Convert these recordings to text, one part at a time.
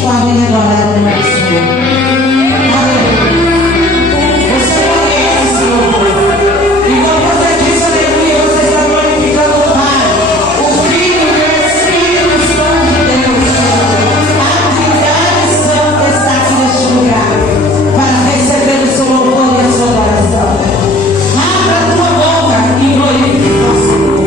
podem adorar o nosso Senhor. Você conhece o Senhor. E quando você diz aleluia, você está glorificando o Pai, o Filho e o Espírito Santo de Deus. A Trindade Santa está aqui neste lugar para receber o seu louvor e a sua adoração. Abra a tua boca e glorifique o Senhor.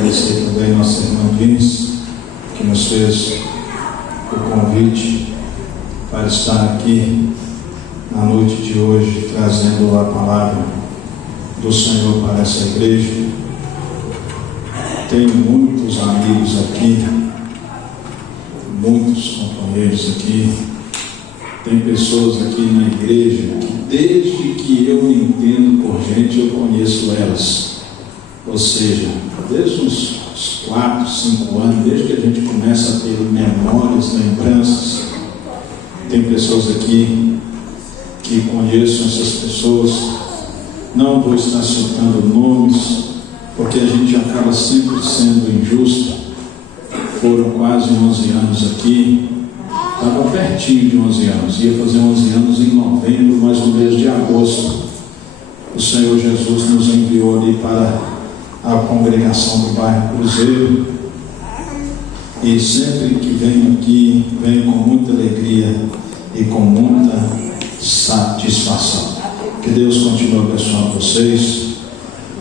agradecer também nossa irmã Diniz, que nos fez o convite para estar aqui na noite de hoje, trazendo a palavra do Senhor para essa igreja. Tenho muitos amigos aqui, muitos companheiros aqui, tem pessoas aqui na igreja que desde que eu me entendo por gente, eu conheço elas. Ou seja, desde uns 4, 5 anos, desde que a gente começa a ter memórias, lembranças, tem pessoas aqui que conheço essas pessoas. Não vou estar citando nomes, porque a gente acaba sempre sendo injusto. Foram quase 11 anos aqui, estava pertinho de 11 anos, ia fazer 11 anos em novembro, mas no mês de agosto, o Senhor Jesus nos enviou ali para a congregação do bairro Cruzeiro, e sempre que venho aqui, venho com muita alegria e com muita satisfação. Que Deus continue abençoando vocês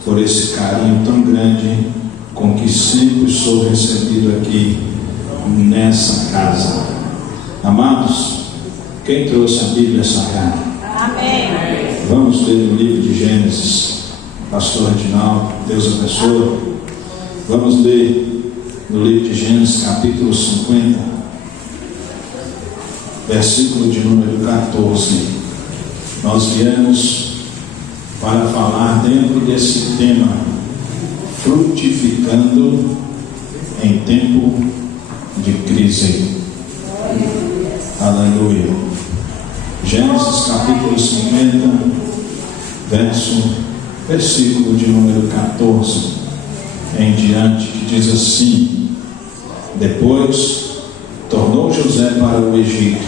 por esse carinho tão grande com que sempre sou recebido aqui nessa casa. Amados, quem trouxe a Bíblia Sagrada? Amém. Vamos ler o livro de Gênesis. Pastor Reginaldo, Deus abençoe. Vamos ler no livro de Gênesis, capítulo 50, versículo de número 14. Nós viemos para falar dentro desse tema, frutificando em tempo de crise. Aleluia. Gênesis capítulo 50, versículo de número 14 em diante, que diz assim: Depois tornou José para o Egito,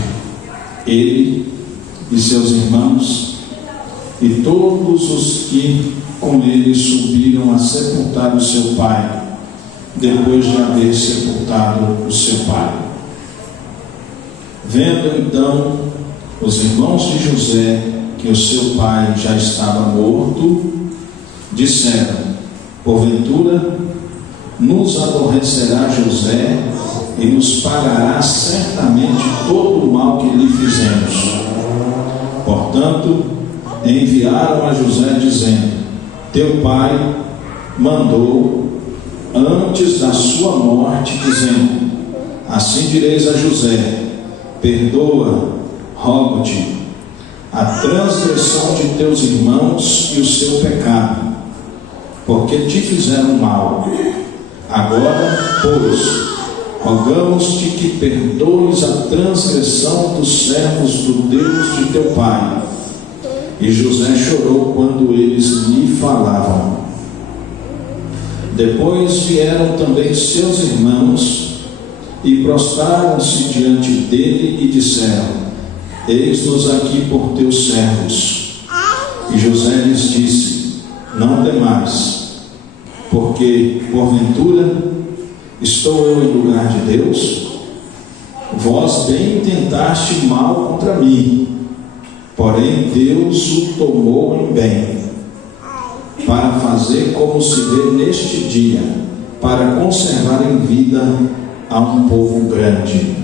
ele e seus irmãos, e todos os que com ele subiram a sepultar o seu pai, depois de haver sepultado o seu pai. Vendo então os irmãos de José que o seu pai já estava morto, disseram: Porventura nos aborrecerá José e nos pagará certamente todo o mal que lhe fizemos. Portanto, enviaram a José dizendo: Teu pai mandou antes da sua morte, dizendo: Assim direis a José: Perdoa, rogo-te, a transgressão de teus irmãos e o seu pecado, porque te fizeram mal. Agora, pois, rogamos-te que perdoes a transgressão dos servos do Deus de teu pai. E José chorou quando eles lhe falavam. Depois vieram também seus irmãos e prostraram-se diante dele e disseram: Eis-nos aqui por teus servos. E José lhes disse: Não temais, porque porventura estou eu em lugar de Deus? Vós bem tentaste mal contra mim, porém Deus o tomou em bem, para fazer como se vê neste dia, para conservar em vida a um povo grande.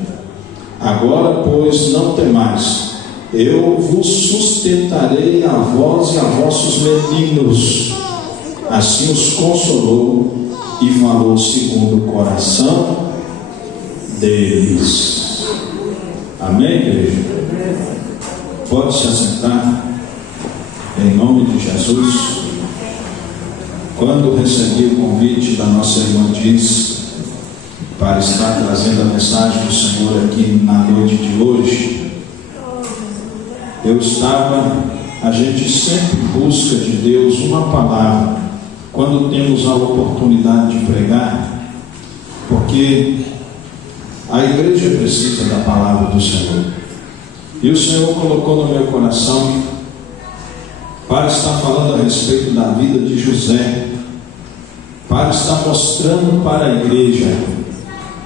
Agora, pois, não temais, eu vos sustentarei a vós e a vossos meninos. Assim os consolou e falou segundo o coração deles. Amém, igreja? Pode se assentar, em nome de Jesus. Quando recebi o convite da nossa irmã Diz para estar trazendo a mensagem do Senhor aqui na noite de hoje, a gente sempre busca de Deus uma palavra quando temos a oportunidade de pregar, porque a igreja precisa da palavra do Senhor. E o Senhor colocou no meu coração para estar falando a respeito da vida de José, para estar mostrando para a igreja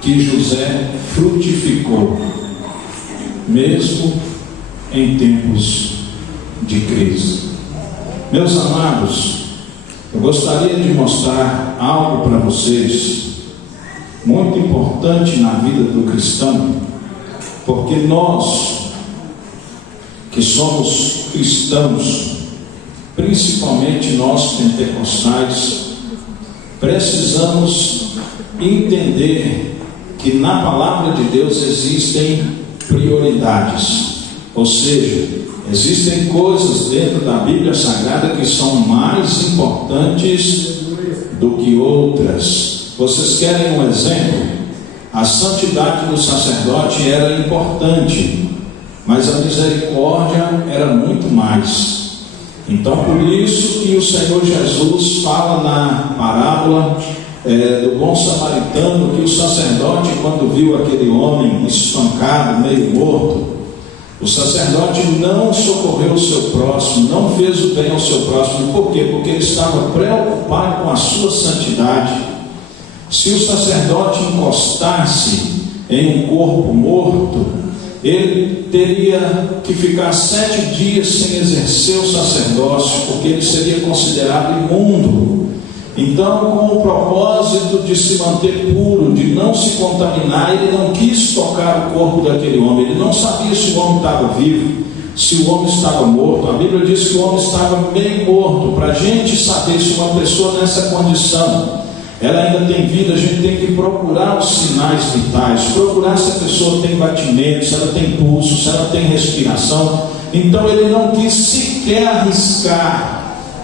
que José frutificou, mesmo em tempos de crise. Meus amados, Eu gostaria de mostrar algo para vocês, muito importante na vida do cristão, porque nós, que somos cristãos, principalmente nós pentecostais, precisamos entender que na palavra de Deus existem prioridades, ou seja, existem coisas dentro da Bíblia Sagrada que são mais importantes do que outras. Vocês querem um exemplo? A santidade do sacerdote era importante, mas a misericórdia era muito mais. Então, por isso que o Senhor Jesus fala na parábola do bom samaritano, que o sacerdote, quando viu aquele homem espancado, meio morto, o sacerdote não socorreu o seu próximo, não fez o bem ao seu próximo. Por quê? Porque ele estava preocupado com a sua santidade. Se o sacerdote encostasse em um corpo morto, ele teria que ficar 7 dias sem exercer o sacerdócio, porque ele seria considerado imundo. Então, com o propósito de se manter puro, de não se contaminar, ele não quis tocar o corpo daquele homem. Ele não sabia se o homem estava vivo, se o homem estava morto. A Bíblia diz que o homem estava meio morto. Para a gente saber se uma pessoa nessa condição ela ainda tem vida, a gente tem que procurar os sinais vitais, procurar se a pessoa tem batimento, se ela tem pulso, se ela tem respiração. Então ele não quis sequer arriscar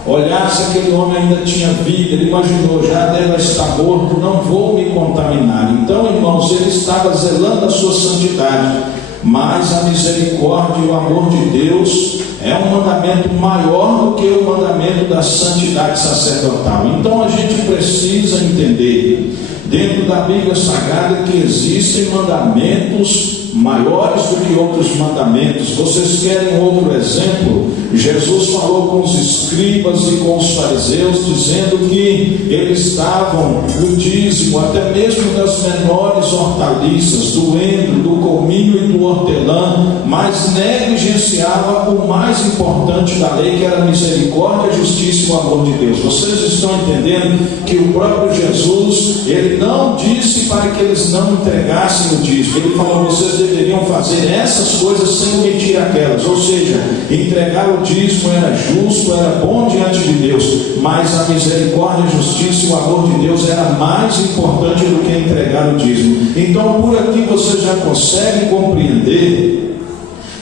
olhar se aquele homem ainda tinha vida. Ele imaginou, já deve estar morto, não vou me contaminar. Então, irmãos, ele estava zelando a sua santidade, mas a misericórdia e o amor de Deus é um mandamento maior do que o mandamento da santidade sacerdotal. Então a gente precisa entender dentro da Bíblia Sagrada que existem mandamentos maiores do que outros mandamentos. Vocês querem outro exemplo? Jesus falou com os escribas e com os fariseus, dizendo que eles davam o dízimo até mesmo das menores hortaliças, do endro, do cominho e do hortelã, mas negligenciava o mais importante da lei, que era a misericórdia, a justiça e o amor de Deus. Vocês estão entendendo que o próprio Jesus, ele não disse para que eles não entregassem o dízimo. Ele falou, vocês deveriam fazer essas coisas sem omitir aquelas. Ou seja, entregar o dízimo era justo, era bom diante de Deus, mas a misericórdia, a justiça e o amor de Deus era mais importante do que entregar o dízimo. Então, por aqui você já consegue compreender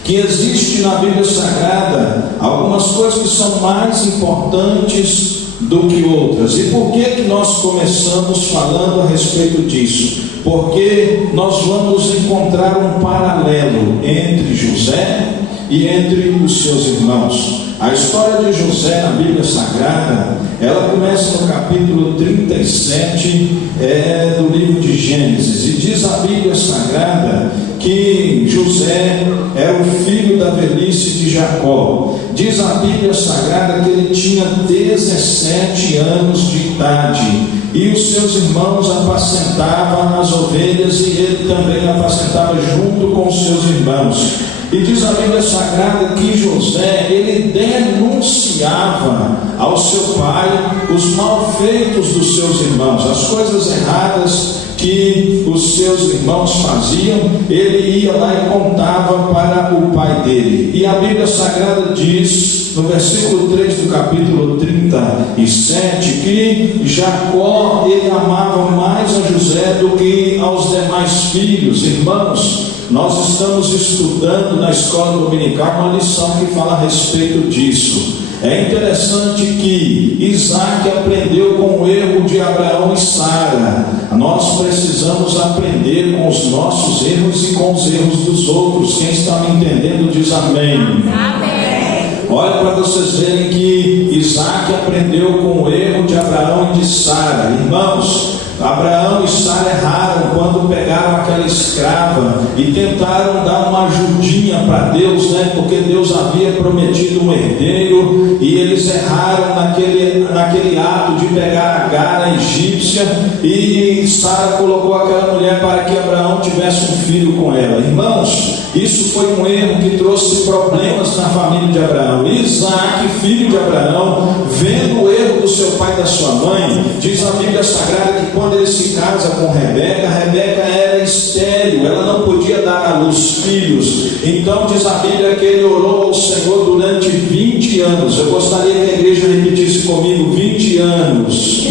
que existe na Bíblia Sagrada algumas coisas que são mais importantes do que outras. E por que nós começamos falando a respeito disso? Porque nós vamos encontrar um paralelo entre José e entre os seus irmãos. A história de José na Bíblia Sagrada, ela começa no capítulo 37 do livro de Gênesis, e diz a Bíblia Sagrada que José era o filho da velhice de Jacó. Diz a Bíblia Sagrada que ele tinha 17 anos de idade, e os seus irmãos apacentavam as ovelhas, e ele também apacentava junto com os seus irmãos. E diz a Bíblia Sagrada que José, ele denunciava ao seu pai os malfeitos dos seus irmãos, as coisas erradas que os seus irmãos faziam. Ele ia lá e contava para o pai dele. E a Bíblia Sagrada diz, no versículo 3 do capítulo 37, que Jacó, ele amava mais a José do que aos demais filhos. Irmãos, nós estamos estudando na escola dominical uma lição que fala a respeito disso. É interessante que Isaac aprendeu com o erro de Abraão e Sara. Nós precisamos aprender com os nossos erros e com os erros dos outros. Quem está me entendendo diz amém. Amém. Olha para vocês verem que Isaac aprendeu com o erro de Abraão e de Sara. Irmãos, Abraão e Sara erraram quando pegaram aquela escrava e tentaram dar uma ajudinha para Deus, porque Deus havia prometido um herdeiro, e eles erraram naquele ato de pegar Agar, a egípcia, e Sara colocou aquela mulher para que Abraão tivesse um filho com ela. Irmãos, Isso foi um erro que trouxe problemas na família de Abraão. Isaac, filho de Abraão, vendo o erro do seu pai e da sua mãe, diz a Bíblia Sagrada que quando ele se casa com Rebeca, Rebeca era estéril, ela não podia dar à luz filhos. Então diz a Bíblia que ele orou ao Senhor durante 20 anos. Eu gostaria que a igreja repetisse comigo: 20 anos.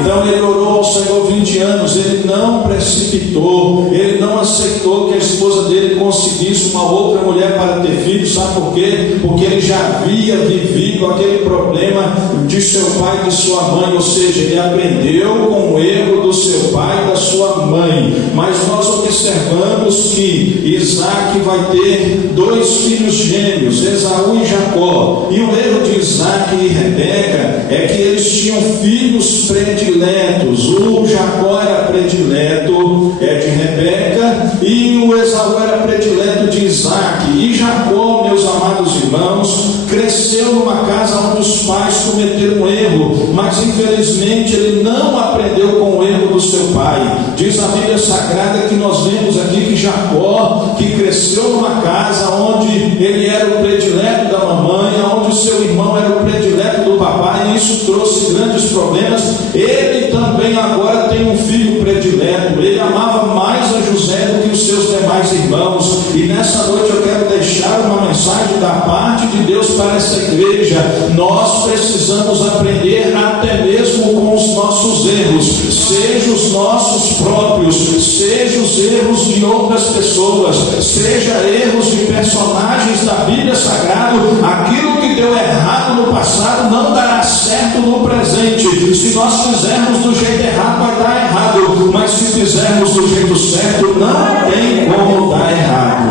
Então ele orou ao Senhor 20 anos, ele não precipitou, ele não aceitou que a esposa dele conseguisse uma outra mulher para ter filhos. Sabe por quê? Porque ele já havia vivido aquele problema de seu pai e de sua mãe, ou seja, ele aprendeu com o erro do seu pai e da sua mãe. Mas nós observamos que Isaac vai ter 2 filhos gêmeos, Esaú e Jacó, e o erro de Isaac e Rebeca é que eles tinham filhos prediletos. O Jacó era predileto de Rebeca e o Esaú era predileto de Isaac. E Jacó, meus amados irmãos, cresceu numa casa onde os pais cometeram um erro, mas infelizmente ele não aprendeu com o erro do seu pai. Diz a Bíblia Sagrada que nós vemos aqui que Jacó, que cresceu numa casa onde ele era o predileto da mamãe, onde o seu irmão era o predileto do papai, e isso trouxe grandes problemas. Ele também agora tem um filho predileto. Ele amava mais a José do que os seus demais irmãos. E nessa noite eu quero deixar uma mensagem da parte de Deus para essa igreja. Nós precisamos aprender até mesmo com os nossos erros, seja os nossos próprios, seja os erros de outras pessoas, seja erros de personagens da Bíblia Sagrada. Aquilo que deu errado no passado não dará certo no presente. Se nós fizermos do jeito errado, vai dar errado, mas se fizermos do jeito certo, não tem como dar errado.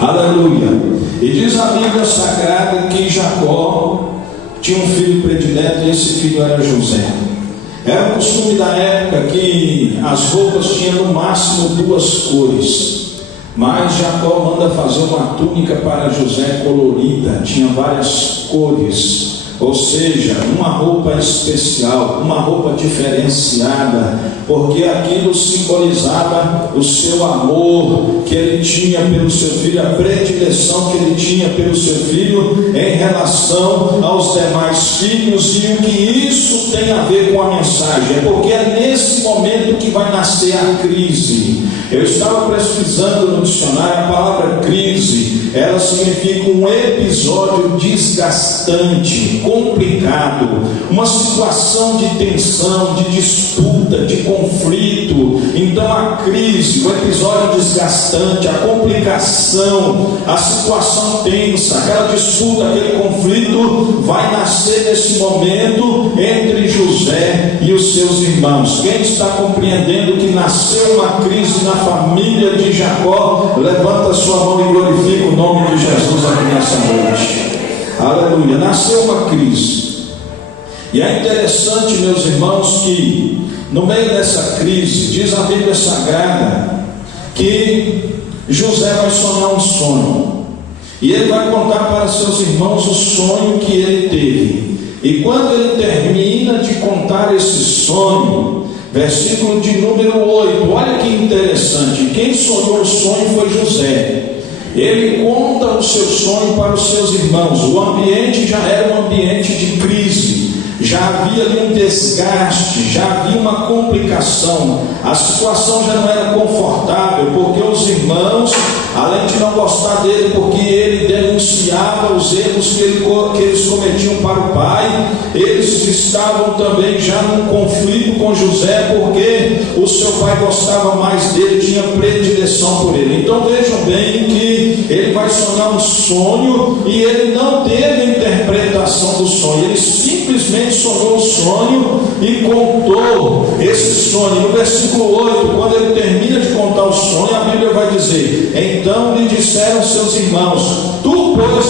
Aleluia. E diz a Bíblia Sagrada que Jacó tinha um filho predileto, e esse filho era José. Era o costume da época que as roupas tinham no máximo 2 cores, mas Jacó manda fazer uma túnica para José colorida, tinha várias cores. Ou seja, uma roupa especial, uma roupa diferenciada, porque aquilo simbolizava o seu amor que ele tinha pelo seu filho, a predileção que ele tinha pelo seu filho em relação aos demais filhos. E o que isso tem a ver com a mensagem? É porque é nesse momento que vai nascer a crise. Eu estava pesquisando no dicionário, a palavra crise, ela significa um episódio desgastante, complicado, uma situação de tensão, de disputa, de conflito. Então a crise, o episódio desgastante, a complicação, a situação tensa, aquela disputa, aquele conflito vai nascer nesse momento entre José e os seus irmãos. Quem está compreendendo que nasceu uma crise na família de Jacó, levanta sua mão e glorifica o nome de Jesus aqui nessa noite. Aleluia. Nasceu uma crise. E é interessante, meus irmãos, que no meio dessa crise, diz a Bíblia Sagrada que José vai sonhar um sonho, e ele vai contar para seus irmãos o sonho que ele teve. E quando ele termina de contar esse sonho, versículo de número 8, olha que interessante, quem sonhou o sonho foi José. Ele conta o seu sonho para os seus irmãos. O ambiente já era um ambiente de crise, já havia ali um desgaste, já havia uma complicação, a situação já não era confortável, porque os irmãos, além de não gostar dele, porque ele denunciava os erros que eles cometiam para o pai, eles estavam também já num conflito com José, porque o seu pai gostava mais dele, tinha predileção por ele. Então vejam bem que ele vai sonhar um sonho e ele não teve a interpretação do sonho, ele simplesmente sonhou o sonho e contou esse sonho. No versículo 8, quando ele termina de contar o sonho, a Bíblia vai dizer: então lhe disseram seus irmãos: tu, pois,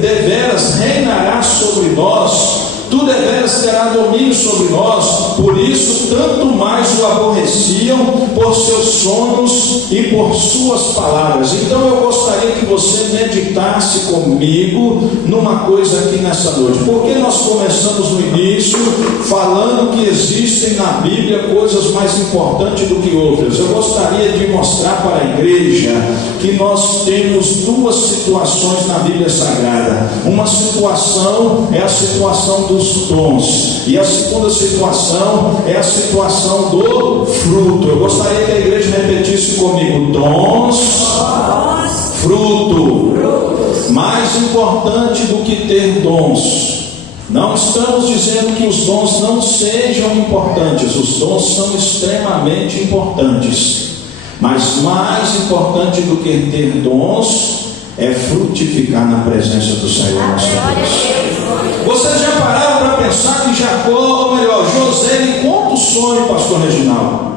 deveras reinarás sobre nós, tu deveras terá domínio sobre nós, por isso tanto mais o aborreciam por seus sonos e por suas palavras. Então eu gostaria que você meditasse comigo numa coisa aqui nessa noite, porque nós começamos no início falando que existem na Bíblia coisas mais importantes do que outras. Eu gostaria de mostrar para a igreja que nós temos duas situações na Bíblia Sagrada. Uma situação é a situação dos dons, e a segunda situação é a situação do fruto. Eu gostaria que a igreja repetisse comigo: dons, fruto. Mais importante do que ter dons. Não estamos dizendo que os dons não sejam importantes, os dons são extremamente importantes, mas mais importante do que ter dons é frutificar na presença do Senhor nosso Deus. Vocês já pararam para pensar que Jacó, ou melhor, José, ele conta o sonho, pastor Reginaldo?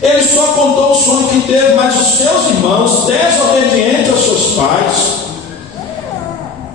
Ele só contou o sonho que teve, mas os seus irmãos, desobedientes aos seus pais,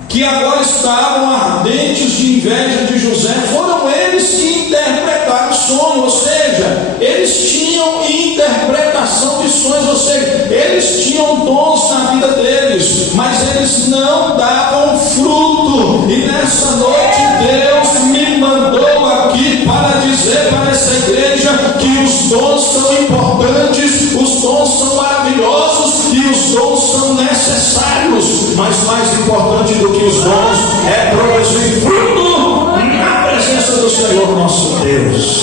que agora estavam ardentes de inveja de José, foram eles que interpretaram o sonho, ou seja, eles tinham interpretação de sonhos, ou seja, eles tinham dons na vida deles, mas eles não davam fruto. E nessa noite Deus me mandou aqui para dizer para essa igreja que os dons são importantes, os dons são maravilhosos e os dons são necessários, mas mais importante do que os dons é produzir fruto na presença do Senhor nosso Deus.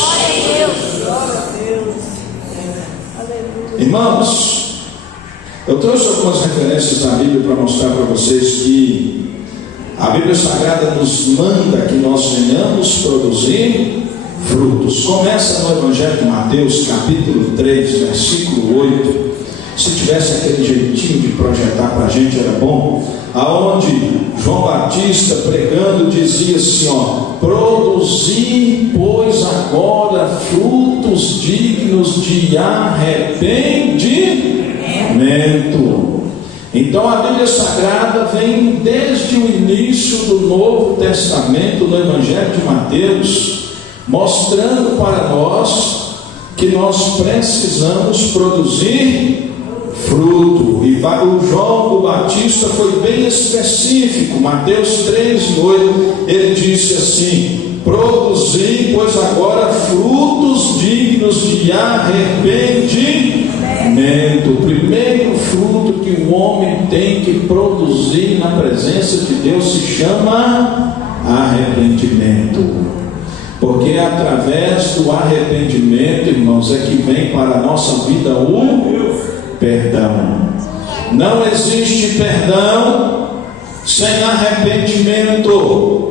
Irmãos, eu trouxe algumas referências da Bíblia para mostrar para vocês que a Bíblia Sagrada nos manda que nós venhamos produzir frutos. Começa no Evangelho de Mateus, capítulo 3, versículo 8. Se tivesse aquele jeitinho de projetar para a gente era bom. Aonde João Batista pregando dizia assim, produzi pois agora frutos dignos de arrependimento. Então a Bíblia Sagrada vem desde o início do Novo Testamento, no Evangelho de Mateus, mostrando para nós que nós precisamos produzir fruto. E o João o Batista foi bem específico. Mateus 3:8, ele disse assim: produzi pois agora frutos dignos de arrependimento. O primeiro fruto que o homem tem que produzir na presença de Deus se chama arrependimento. Porque através do arrependimento, irmãos, é que vem para a nossa vida o perdão. Não existe perdão sem arrependimento.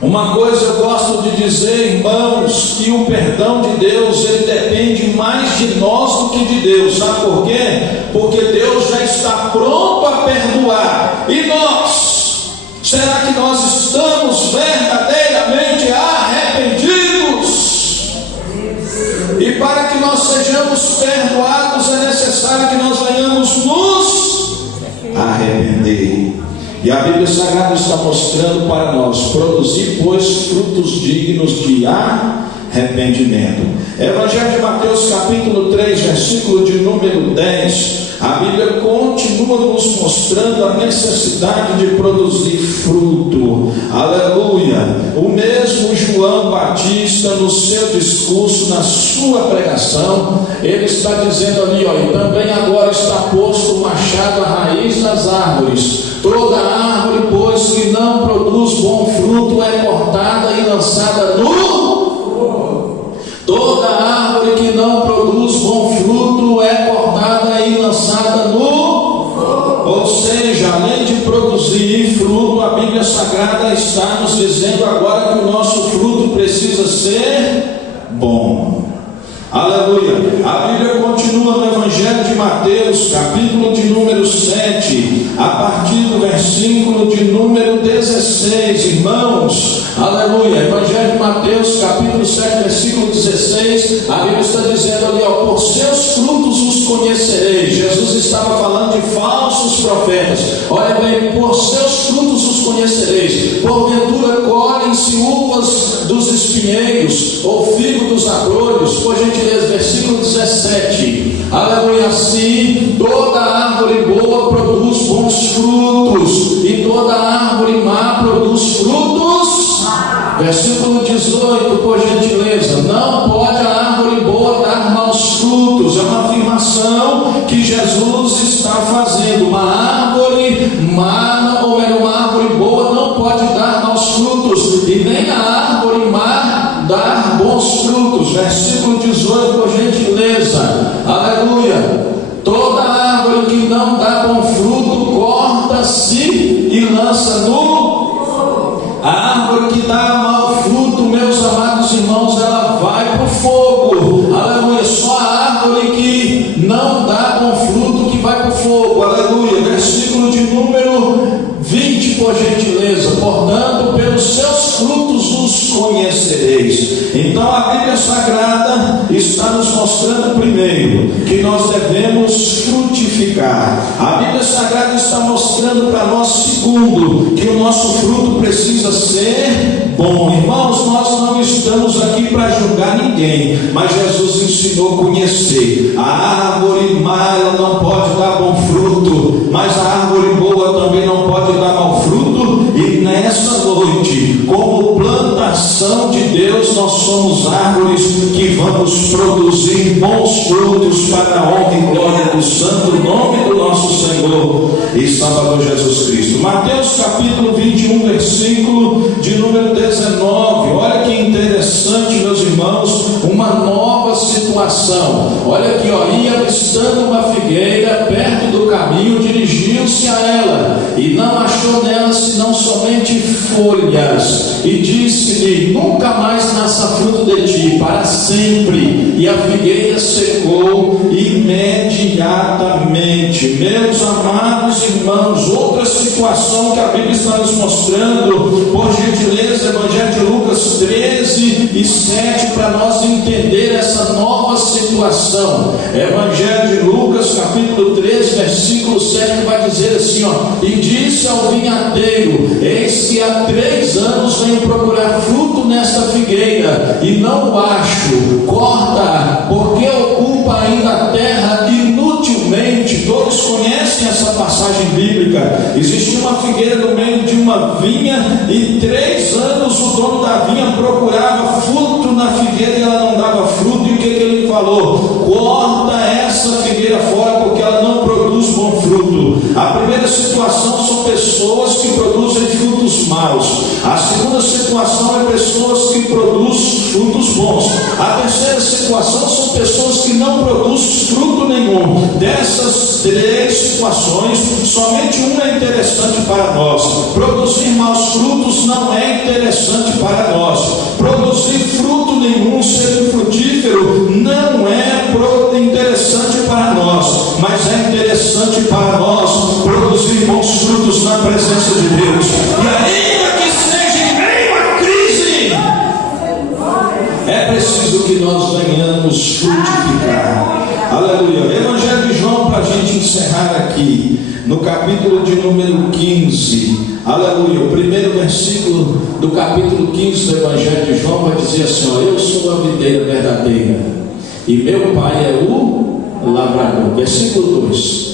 Uma coisa eu gosto de dizer, irmãos, que o perdão de Deus, ele depende mais de nós do que de Deus. Sabe por quê? Porque Deus já está pronto a perdoar. E nós? Será que nós estamos verdadeiramente arrependidos? E para que nós sejamos perdoados é necessário que nós venhamos nos arrepender. E a Bíblia Sagrada está mostrando para nós: produzir pois frutos dignos de arrependimento. Evangelho de Mateus capítulo 3, versículo de número 10. A Bíblia continua nos mostrando a necessidade de produzir fruto. Aleluia! O mesmo João Batista, no seu discurso, na sua pregação, ele está dizendo ali, e também agora está posto o machado à raiz das árvores. Toda árvore, pois, que não produz bom fruto é cortada e lançada no fogo. Toda árvore que não produz bom fruto é cortada e lançada no fogo. Ou seja, além de produzir fruto, a Bíblia Sagrada está nos dizendo agora que o nosso fruto precisa ser bom. Aleluia! A Bíblia continua no Evangelho de Mateus, capítulo de número 7, a partir do versículo de número 16, irmãos. Aleluia! Evangelho de Mateus, capítulo 7, versículo 16, a Bíblia está dizendo ali, por seus frutos os conhecereis. Jesus estava falando de falsos profetas. Olha bem, por seus frutos os conhecereis. Porventura colhem-se uvas espinheiros, ou figo dos abrolhos? Por gentileza, versículo 17. Aleluia. Assim, toda árvore boa produz bons frutos, e toda árvore má produz frutos. Versículo 18, por gentileza. Não pode a árvore boa dar maus frutos. É uma afirmação que Jesus está fazendo. Uma árvore má, ou era uma árvore boa, não pode dar maus frutos, e nem a árvore má dar bons frutos. Versículo 18, por gentileza. Aleluia. Toda árvore que não dá bom fruto, corta-se e lança no... A árvore que dá mau fruto, meus amados irmãos, ela vai para o fogo. Aleluia. Só a árvore que não dá bom fruto que vai para o fogo. Aleluia. Versículo de número 20, por gentileza. Portanto, pelos seus frutos os conhecereis. Então a Bíblia Sagrada está nos mostrando primeiro que nós devemos frutificar. A Bíblia Sagrada está mostrando para nós segundo que o nosso fruto precisa ser bom. Irmãos, nós não estamos aqui para julgar ninguém, mas Jesus ensinou a conhecer. A árvore má, ela não pode dar bom fruto, mas a árvore boa também não pode dar mau fruto. E nessa noite, como plantação de Deus, nós somos árvores que vamos produzir bons frutos para a honra e glória do santo nome do nosso Senhor e Salvador Jesus Cristo. Mateus capítulo 21, versículo de número 19. Olha que interessante, meus irmãos, uma nova situação. Olha aqui, ia avistando uma figueira perto do caminho, dirigiu-se a ela e não achou nela senão somente folhas, e disse-lhe: nunca mais nasça fruto de ti, para sempre. E a figueira secou imediatamente. Meus amados irmãos, outra situação que a Bíblia está nos mostrando, por gentileza, Evangelho de Lucas 13 e 7, para nós entender essa nova situação. Evangelho de Lucas capítulo 13, versículo 7, que vai dizer assim, e disse ao vinhadeiro: eis que há 3 anos venho procurar fruto nesta figueira e não o acho. Corta, porque ocupa ainda a terra inutilmente. Todos conhecem essa passagem bíblica. Existia uma figueira no meio de uma vinha, e 3 anos o dono da vinha procurava fruto na figueira e ela não dava fruto. E o que ele falou? Corta essa figueira fora, porque ela não produz bom fruto. A primeira situação são pessoas que produzem frutos maus. A segunda situação é pessoas que produzem frutos bons. A terceira situação são pessoas que não produzem fruto nenhum. Dessas 3 situações, somente uma é interessante para nós. Produzir maus frutos não é interessante para nós. Produzir fruto nenhum, ser frutífero, não é interessante para nós, mas é interessante para nós produzir bons frutos na presença de Deus. E ainda que seja em meio à crise, é preciso que nós venhamos frutificar. Aleluia. Evangelho de João, para a gente encerrar aqui, no capítulo de número 15. Aleluia. O primeiro versículo do capítulo 15 do Evangelho de João vai dizer assim: eu sou a videira verdadeira e meu pai é o lavrador. Versículo 2: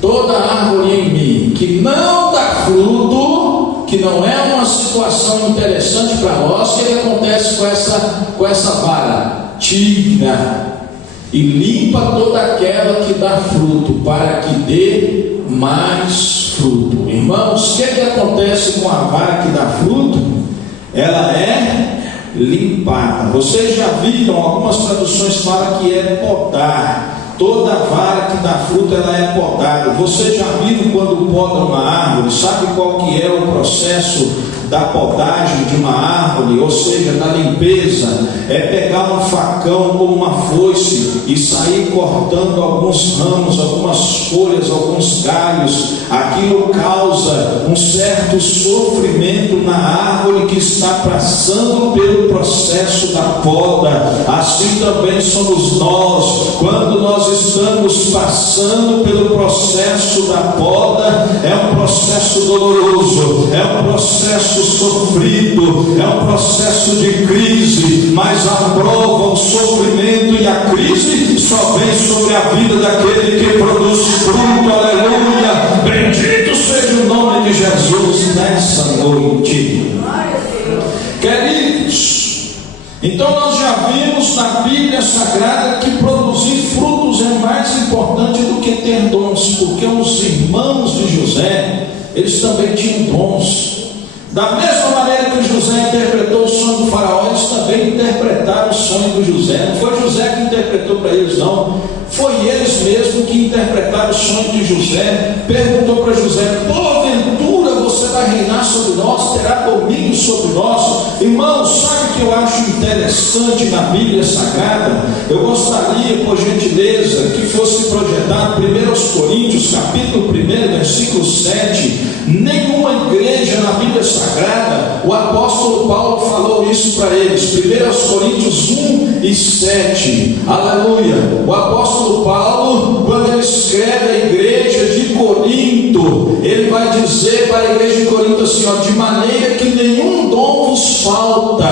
toda árvore em mim que não dá fruto, que não é uma situação interessante para nós, o que acontece com essa vara? Tira e limpa toda aquela que dá fruto, para que dê mais fruto. Irmãos, o que acontece com a vara que dá fruto? Ela é limpada. Vocês já viram, algumas traduções falam que é podar. Toda vara que dá fruto, ela é podada. Você já viu quando poda uma árvore? Sabe qual que é o processo da podagem de uma árvore, ou seja, da limpeza? É pegar um facão ou uma foice e sair cortando alguns ramos, algumas folhas, alguns galhos. Aquilo causa um certo sofrimento na árvore que está passando pelo processo da poda. Assim também somos nós, quando nós estamos passando pelo processo da poda. É um processo doloroso, é um processo processo sofrido, é um processo de crise, mas a prova, o sofrimento e a crise só vem sobre a vida daquele que produz fruto. Aleluia! Bendito seja o nome de Jesus nessa noite. Queridos, então nós já vimos na Bíblia Sagrada que produzir frutos é mais importante do que ter dons, porque os irmãos de José, eles também tinham dons. Da mesma maneira que José interpretou o sonho do faraó, eles também interpretaram o sonho do José. Não foi José que interpretou para eles, não. Foi eles mesmos que interpretaram o sonho de José. Perguntou para José: porventura você vai reinar sobre nós, terá domínio sobre nós? Irmãos, sabe o que eu acho interessante na Bíblia Sagrada? Eu gostaria, por gentileza, que fosse projetado 1 Coríntios, capítulo 1, versículo 7. Nenhuma igreja na Bíblia Sagrada, o apóstolo Paulo falou isso para eles. 1 Coríntios 1 e 7. Aleluia. O apóstolo Paulo, quando ele escreve a igreja de Corinto, ele vai dizer para a igreja de Corinto assim, ó: de maneira que nenhum dom vos falta.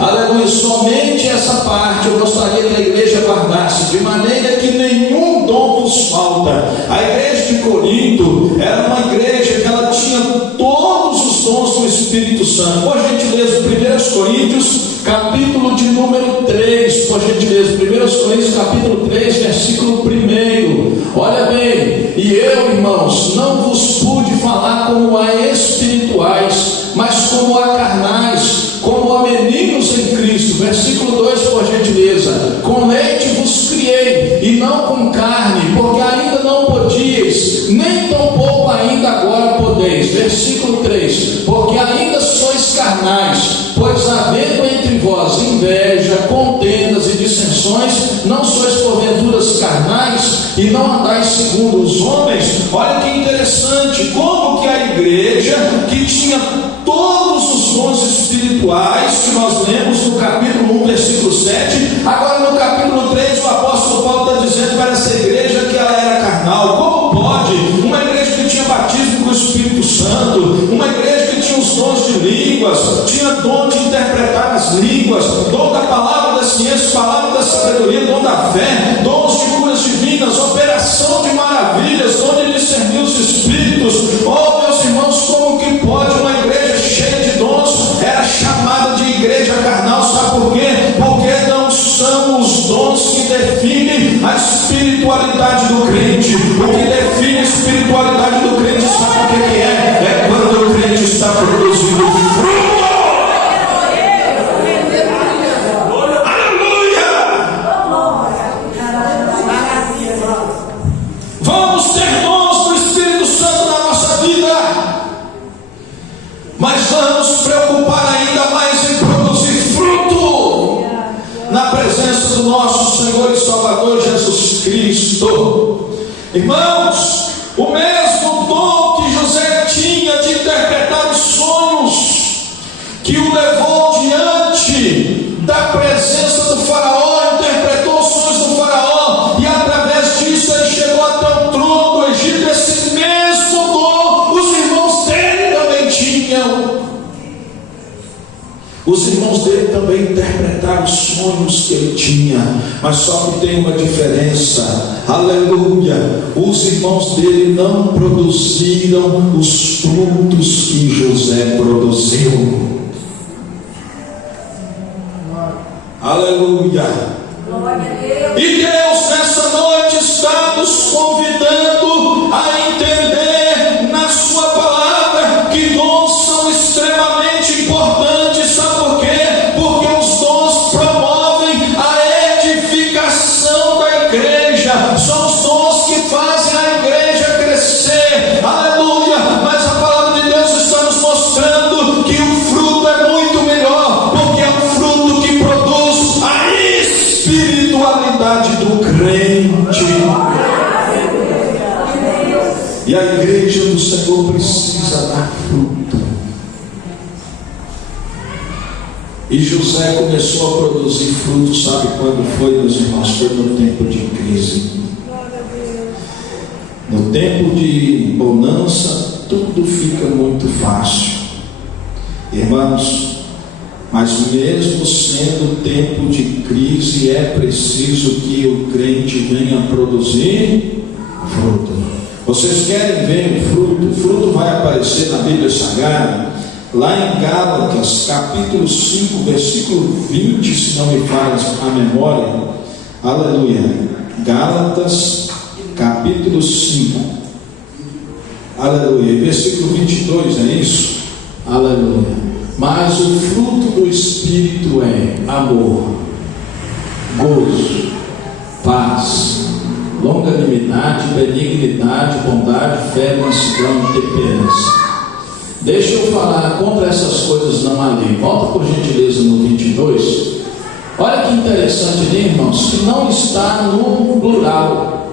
Aleluia. Somente essa parte eu gostaria que a igreja guardasse: de maneira que nenhum dom vos falta. A igreja de Corinto era uma igreja que ela tinha todos os dons do Espírito Santo. Por gentileza, 1 Coríntios, capítulo de número 3, por gentileza, 1 Coríntios, capítulo 3, versículo 1. Olha bem: e eu, irmãos, não vos pude falar como a espirituais, mas como a carnais, como a meninos em Cristo. Versículo 2, por gentileza: com leite vos criei, e não com carne, porque ainda não podíeis, nem tampouco ainda agora podeis. Versículo 3: porque ainda sois carnais, pois havendo entre vós inveja, contendas e dissensões, não sois porventuras carnais, e não andais segundo os homens. Olha que interessante, como que a igreja que tinha todos os dons espirituais, que nós lemos no capítulo 1, versículo 7, agora no capítulo 3 o apóstolo Paulo está dizendo para essa igreja que ela era carnal. Como pode? Uma igreja que tinha batismo com o Espírito Santo, uma igreja que tinha os dons de línguas, tinha dom de interpretar as línguas, dom da palavra da ciência, palavra da sabedoria, dom da fé, dons de curas divinas, operação de maravilhas, dom de discernir os espíritos. Oh, meus irmãos, como que pode uma igreja cheia de dons era chamada de igreja carnal? Sabe por quê? Porque não são os dons que definem a espiritualidade do crente. O que define a espiritualidade do crente, sabe o que é? É quando o crente está produzindo fruto. Vamos ter dons do Espírito Santo na nossa vida, mas vamos preocupar ainda mais em produzir fruto na presença do nosso Senhor e Salvador Jesus Cristo. Irmãos, o mesmo dom que José tinha de interpretar os sonhos, que o levou diante da presença do faraó, interpretou os sonhos do faraó, e através disso ele chegou até o trono do Egito. Esse mesmo dom os irmãos dele também tinham. Os irmãos dele também interpretaram os sonhos que ele tinha, mas só que tem uma diferença. Aleluia! Os irmãos dele não produziram os frutos que José produziu. Aleluia! E Deus nessa noite está nos convidando a entender na sua palavra que dons são extremamente importantes. Sabe por quê? Porque os dons promovem a edificação da igreja. São os dons que fazem a igreja crescer. Aleluia! Mas a palavra de Deus está nos mostrando que o fruto é muito melhor, porque é um fruto que produz a espiritualidade do crente. E a igreja do Senhor precisa dar fruto. E José começou a produzir fruto, sabe quando foi, meus irmãos? Foi no tempo de crise. No tempo de bonança, tudo fica muito fácil. Irmãos, mas mesmo sendo tempo de crise, é preciso que o crente venha produzir fruto. Vocês querem ver o fruto? O fruto vai aparecer na Bíblia Sagrada, lá em Gálatas, capítulo 5, versículo 20, se não me falha a memória. Aleluia. Gálatas, capítulo 5. Aleluia. Versículo 22, é isso? Aleluia. Mas o fruto do Espírito é amor, gozo, paz, longanimidade, benignidade, bondade, fé, mansidão e temperança. Deixa eu falar, contra essas coisas não há lei. Volta por gentileza no 22. Olha que interessante ali, irmãos, que não está no plural,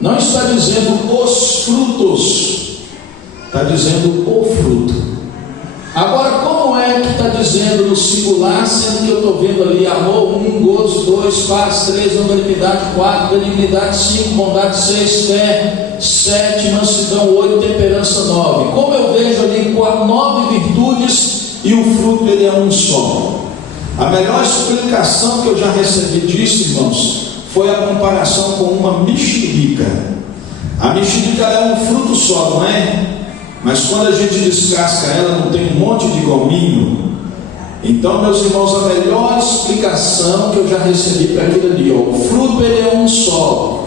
não está dizendo os frutos, está dizendo o fruto. Agora, como é que está dizendo no singular, sendo que eu estou vendo ali amor 1, gozo 2, paz 3, longanimidade 4, benignidade 5, bondade 6, fé 7, mansidão 8, temperança 9. Como eu vejo ali 9 virtudes e o fruto ele é um só. A melhor explicação que eu já recebi disso, irmãos, foi a comparação com uma mexerica. A mexerica é um fruto só, não é? Mas quando a gente descasca ela, não tem um monte de gominho. Então, meus irmãos, a melhor explicação que eu já recebi para aquilo ali, ó, o fruto ele é um só.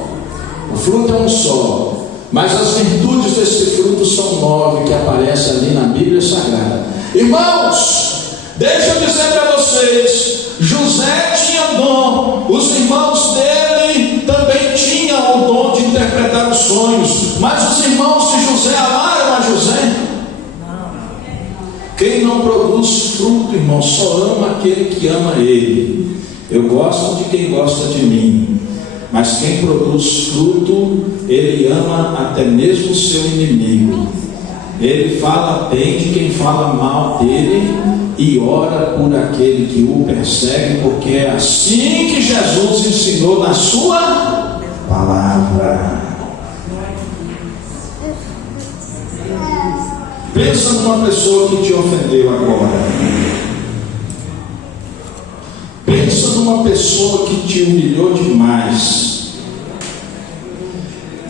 O fruto é um só. Mas as virtudes desse fruto são 9 que aparecem ali na Bíblia Sagrada. Irmãos, deixa eu dizer para vocês, José tinha dom, os irmãos dele também tinham o dom de interpretar os sonhos, mas os irmãos de José amaram a José? Quem não produz fruto, irmão, só ama aquele que ama ele. Eu gosto de quem gosta de mim, mas quem produz fruto, ele ama até mesmo o seu inimigo. Ele fala bem de quem fala mal dele e ora por aquele que o persegue, porque é assim que Jesus ensinou na sua palavra. Pensa numa pessoa que te ofendeu agora. Pensa numa pessoa que te humilhou demais.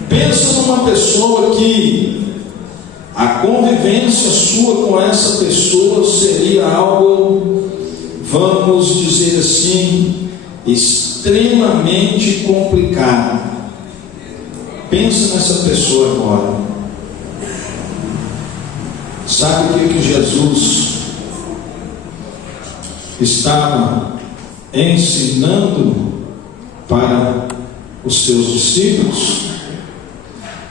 Pensa numa pessoa que a convivência sua com essa pessoa seria algo, vamos dizer assim, extremamente complicado. Pensa nessa pessoa agora. Sabe o que Jesus estava ensinando para os seus discípulos?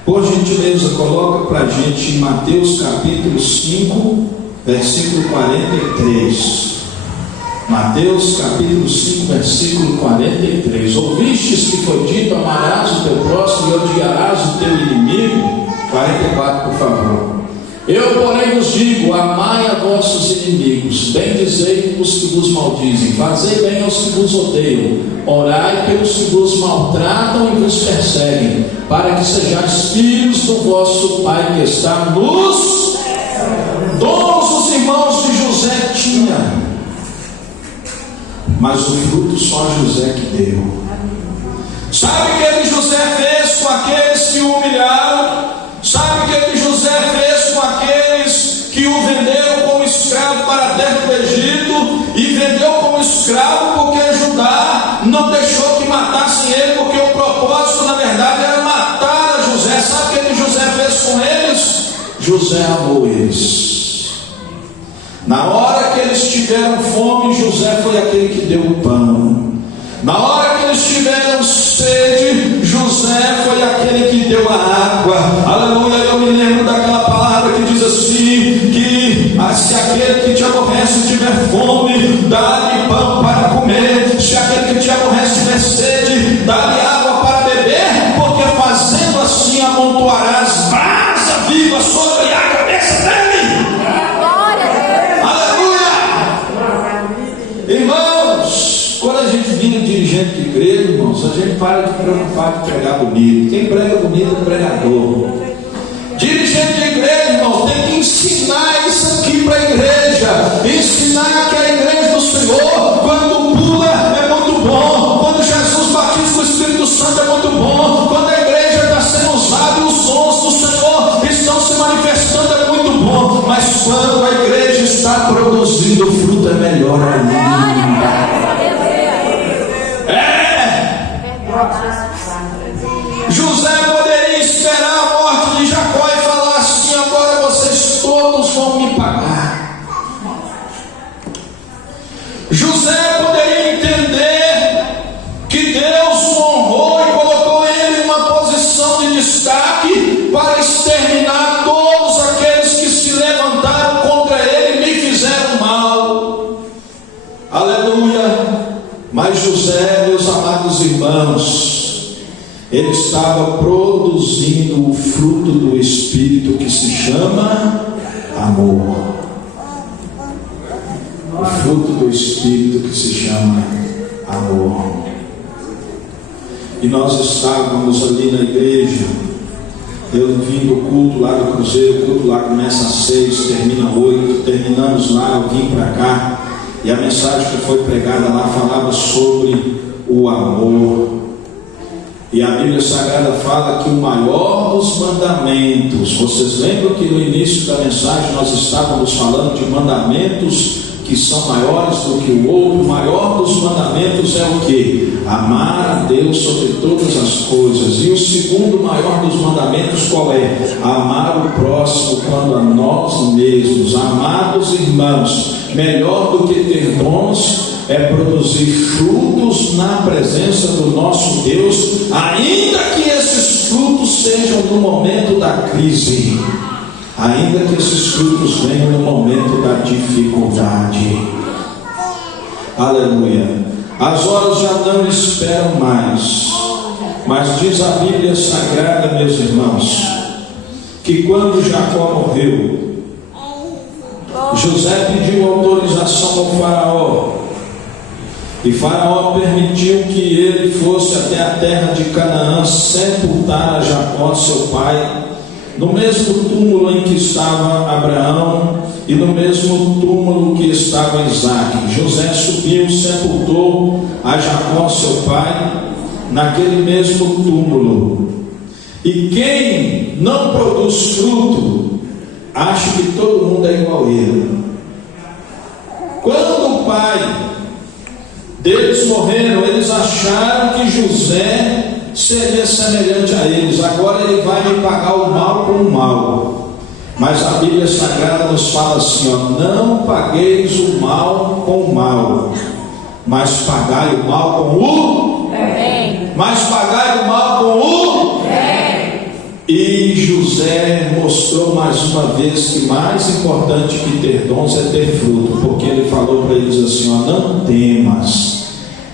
Por gentileza, coloca para a gente em Mateus capítulo 5, versículo 43. Mateus capítulo 5, versículo 43. Ouvistes que foi dito: amarás o teu próximo e odiarás o teu inimigo? 44, por favor. Eu, porém, vos digo: amai a vossos inimigos, bendizei os que vos maldizem, fazei bem aos que vos odeiam, orai pelos que vos maltratam e vos perseguem, para que sejais filhos do vosso Pai que está nos céus. Todos os irmãos de José tinham, mas o fruto só José que deu. Sabe o que José fez com aqueles que o humilharam? Sabe o que José fez com aqueles que o venderam como escravo para dentro do Egito? E vendeu como escravo porque Judá não deixou que matassem ele, porque o propósito na verdade era matar a José. Sabe o que José fez com eles? José amou eles. Na hora que eles tiveram fome, José foi aquele que deu o pão. Na hora que eles tiveram sede, José foi aquele que deu a água. Aleluia. Eu me lembro daquela palavra que diz assim, que se aquele que te aborrece tiver fome, dá-lhe pão para comer. Se aquele que te aborrece tiver sede, dá-lhe água para beber, porque fazendo assim amontoarás brasa viva sobre a cabeça dele. Aleluia. Irmãos, quando a gente vira dirigente de igreja, irmãos, a gente para de preocupar de pregar bonito. Quem prega bonito é pregador. Dirigente de igreja, irmão, tem que ensinar isso aqui para a igreja. Ensinar que a igreja do Senhor, quando pula, é muito bom. Quando Jesus batiza com o Espírito Santo, é muito bom. Quando a igreja está sendo usada e os sons do Senhor estão se manifestando, é muito bom. Mas quando a igreja está produzindo fruto, é melhor ainda. José poderia esperar a morte de Jacó e falar assim: agora vocês todos vão me pagar. José poderia entender que Deus o honrou e colocou ele em uma posição de destaque para exterminar todos aqueles que se levantaram contra ele e lhe fizeram mal. Aleluia! Mas José, meus amados irmãos, ele estava produzindo o fruto do Espírito que se chama amor. O fruto do Espírito que se chama amor. E nós estávamos ali na igreja. Eu vim do culto lá do Cruzeiro. O culto lá começa às 6, termina às 8. Terminamos lá, eu vim para cá. E a mensagem que foi pregada lá falava sobre o amor. E a Bíblia Sagrada fala que o maior dos mandamentos, vocês lembram que no início da mensagem nós estávamos falando de mandamentos que são maiores do que o outro? O maior dos mandamentos é o que? Amar a Deus sobre todas as coisas. E o segundo maior dos mandamentos qual é? Amar o próximo quando a nós mesmos. Amados irmãos, melhor do que ter dons é produzir frutos na presença do nosso Deus, ainda que esses frutos sejam no momento da crise, ainda que esses frutos venham no momento da dificuldade. Aleluia. As horas já não esperam mais, mas diz a Bíblia Sagrada, meus irmãos, que quando Jacó morreu, José pediu autorização ao faraó. E Faraó permitiu que ele fosse até a terra de Canaã sepultar a Jacó, seu pai, no mesmo túmulo em que estava Abraão e no mesmo túmulo que estava Isaque. José subiu, sepultou a Jacó, seu pai, naquele mesmo túmulo. E quem não produz fruto, acha que todo mundo é igual a ele. Quando o pai deles morreram, eles acharam que José seria semelhante a eles. Agora ele vai me pagar o mal com o mal. Mas a Bíblia Sagrada nos fala assim: ó, não pagueis o mal com o mal, mas pagai o mal com o bem. Mas pagai o mal com o bem. E José mostrou mais uma vez que mais importante que ter dons é ter fruto, porque ele falou para eles assim: ó, não temas,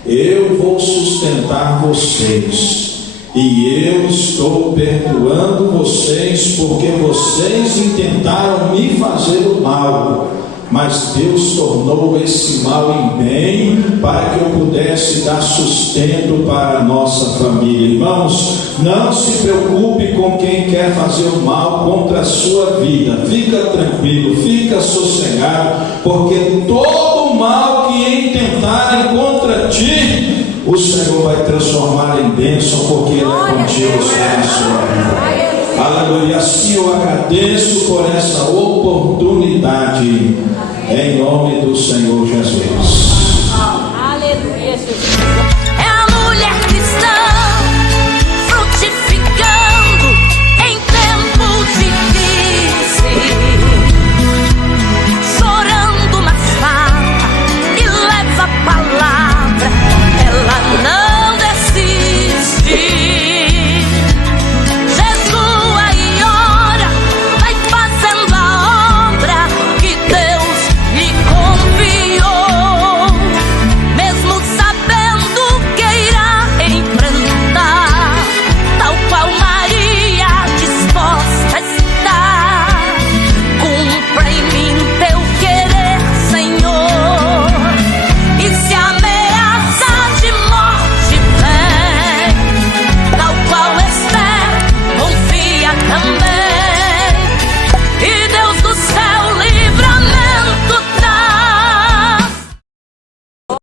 eu vou sustentar vocês, e eu estou perdoando vocês, porque vocês intentaram me fazer o mal, mas Deus tornou esse mal em bem, para que eu pudesse dar sustento para a nossa família. Irmãos, não se preocupe com quem quer fazer o mal contra a sua vida. Fica tranquilo, fica sossegado, porque todo o mal que intentarem contra ti, o Senhor vai transformar em bênção, porque Ele é contigo, Senhor, na sua vida. Aleluia. Assim eu agradeço por essa oportunidade, em nome do Senhor Jesus. Aleluia, Jesus.